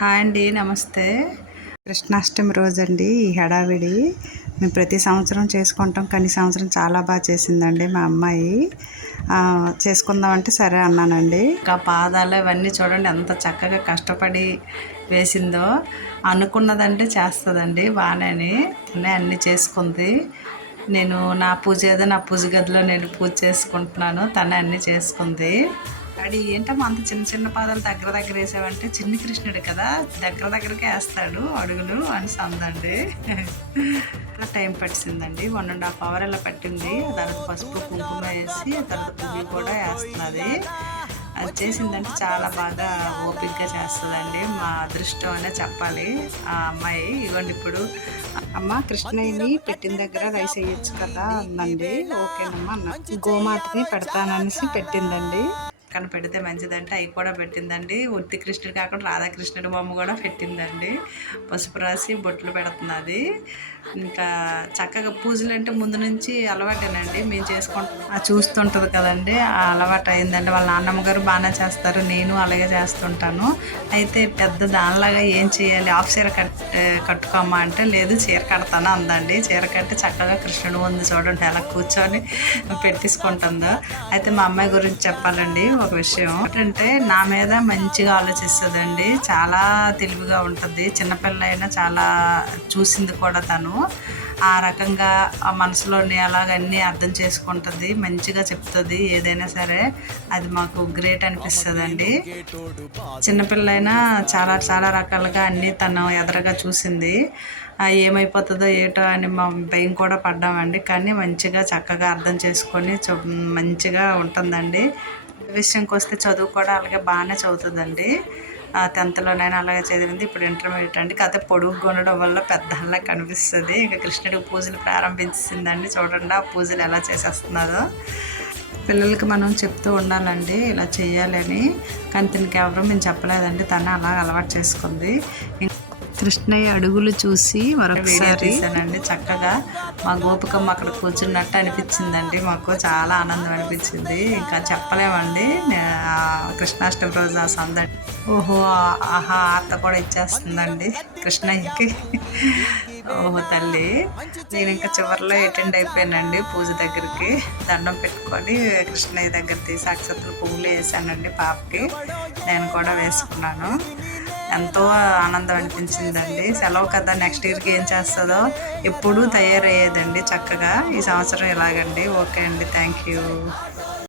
Hi అండి నమస్తే. కృష్ణాష్టమి రోజండి ఈ హడావిడి. మేము ప్రతి సంవత్సరం చేసుకుంటాం కానీ సంవత్సరం చాలా బాగా చేసిందండి మా అమ్మాయి. చేసుకుందామంటే సరే అన్నానండి. ఇంకా పాదాలు ఇవన్నీ చూడండి ఎంత చక్కగా కష్టపడి వేసిందో. అనుకున్నదంటే చేస్తుందండి బాగానే తనే అన్నీ చేసుకుంది. నేను నా పూజ ఏదో నా పూజ గదిలో నేను పూజ చేసుకుంటున్నాను తనే అన్నీ చేసుకుంది. అది ఏంటమ్మా అంత చిన్న చిన్న పాదాలు దగ్గర దగ్గర వేసావంటే చిన్ని కృష్ణుడు కదా దగ్గర దగ్గరకే వేస్తాడు అడుగులు అని అందండి అలా టైం పట్టిందండి. వన్ అండ్ హాఫ్ అవర్ అలా పట్టింది. తర్వాత పసుపు కుంకుమ వేసి తర్వాత పువ్వు కూడా వేస్తున్నది. అది చేసిందంటే చాలా బాగా ఓపిక్గా చేస్తుందండి. మా అదృష్టం అనే చెప్పాలి. ఆ అమ్మాయి ఇవ్వండి ఇప్పుడు. అమ్మ కృష్ణయ్యని పెట్టిన దగ్గర రైస్ వేయచ్చు కదా అందండి ఓకేనమ్మా గోమాతని పెడతాననేసి పెట్టిందండి. కానీ పెడితే మంచిదంటే అవి కూడా పెట్టిందండి. ఉత్తి కృష్ణుడు కాకుండా రాధాకృష్ణుడు బొమ్మ కూడా పెట్టిందండి. పసుపు రాసి బొట్లు పెడుతున్నది. ఇంకా చక్కగా పూజలు అంటే ముందు నుంచి అలవాటేనండి. మేము చేసుకుంటాం ఆ చూస్తుంటుంది కదండి. ఆ అలవాటు అయిందండి వాళ్ళ నాన్నమ్మ గారు బాగానే చేస్తారు. నేను అలాగే చేస్తుంటాను. అయితే పెద్ద దానిలాగా ఏం చేయాలి? ఆఫ్ చీర కట్ కట్టుకోమా అంటే లేదు చీర కడతాను అందండి. చీర కట్టి చక్కగా కృష్ణుడు ఉంది చూడండి. ఎలా కూర్చొని పెట్టించుకుంటుందో. అయితే మా అమ్మాయి గురించి చెప్పాలండి. ఒక విషయం ఏంటంటే నా మీద మంచిగా ఆలోచిస్తుందండి. చాలా తెలివిగా ఉంటుంది. చిన్నపిల్ల అయినా చాలా చూసింది కూడా తను. ఆ రకంగా ఆ మనసులోని అలాగన్నీ అర్థం చేసుకుంటుంది. మంచిగా చెప్తుంది. ఏదైనా సరే అది మాకు గ్రేట్ అనిపిస్తుంది అండి చిన్నపిల్లైనా చాలా చాలా రకాలుగా అన్నీ తను ఎదరగా చూసింది. ఏమైపోతుందో ఏటో అని మా భయం కూడా పడ్డామండి. కానీ మంచిగా చక్కగా అర్థం చేసుకొని మంచిగా ఉంటుందండి. విషయంకి వస్తే చదువు కూడా అలాగే బాగానే చదువుతుందండి. టెన్త్లోనైనా అలాగే చదివింది. ఇప్పుడు ఇంటర్మీడియట్ అండి. కాకపోతే పొడుగు ఉండడం వల్ల పెద్దలా కనిపిస్తుంది. ఇంకా కృష్ణుడికి పూజలు ప్రారంభించిందండి. చూడండి ఆ పూజలు ఎలా చేసేస్తున్నదో పిల్లలకి మనం చెప్తూ ఉండాలండి. ఇలా చేయాలని. కానీ దీనికి ఎవరు మేము చెప్పలేదండి. తను అలా అలవాటు చేసుకుంది. కృష్ణయ్య అడుగులు చూసి మరొకసారి చక్కగా. మా గోపికమ్మ అక్కడ కూర్చున్నట్టు అనిపించిందండి. మాకు చాలా ఆనందం అనిపించింది. ఇంకా చెప్పలేమండి. కృష్ణాష్టమి రోజు ఆ సందడి. ఓహో ఆహా ఆర్త కూడా ఇచ్చేస్తుందండి. కృష్ణయ్యకి. ఓహో తల్లి నేను ఇంకా చివరిలో అటెండ్ అయిపోయానండి పూజ దగ్గరికి. దండం పెట్టుకొని కృష్ణయ్య దగ్గర తీసి అక్షతలు పువ్వులు వేసానండి పాపకి. నేను కూడా వేసుకున్నాను. ఎంతో ఆనందం అనిపించిందండి. సెలవు కదా నెక్స్ట్ ఇయర్కి ఏం చేస్తుందో ఎప్పుడూ తయారయ్యేదండి చక్కగా ఈ సంవత్సరం ఇలాగండి. ఓకే అండి. Thank you